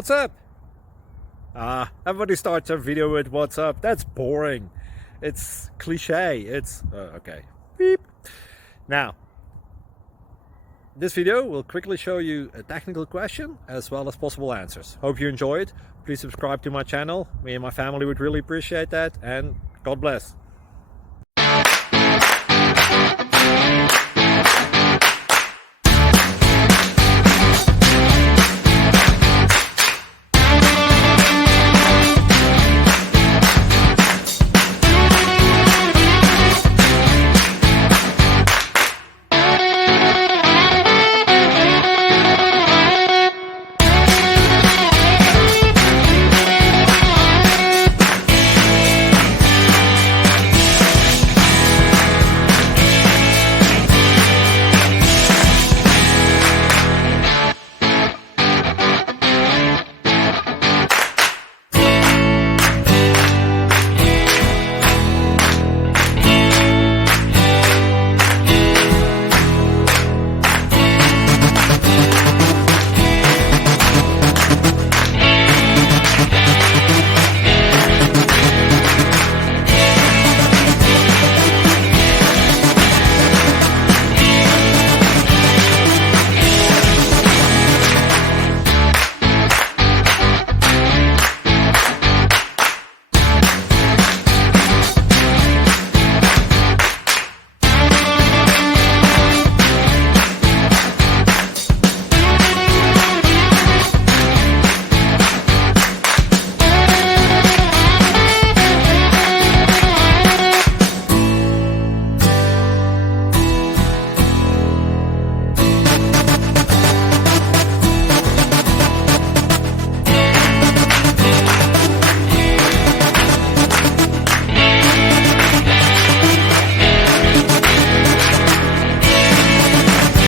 What's up? Everybody starts their video with what's up. That's boring. It's cliche. It's okay. Beep. Now, this video will quickly show you a technical question as well as possible answers. Hope you enjoy it. Please subscribe to my channel. Me and my family would really appreciate that, and God bless.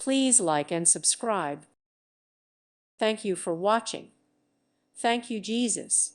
Please like and subscribe. Thank you for watching. Thank you, Jesus.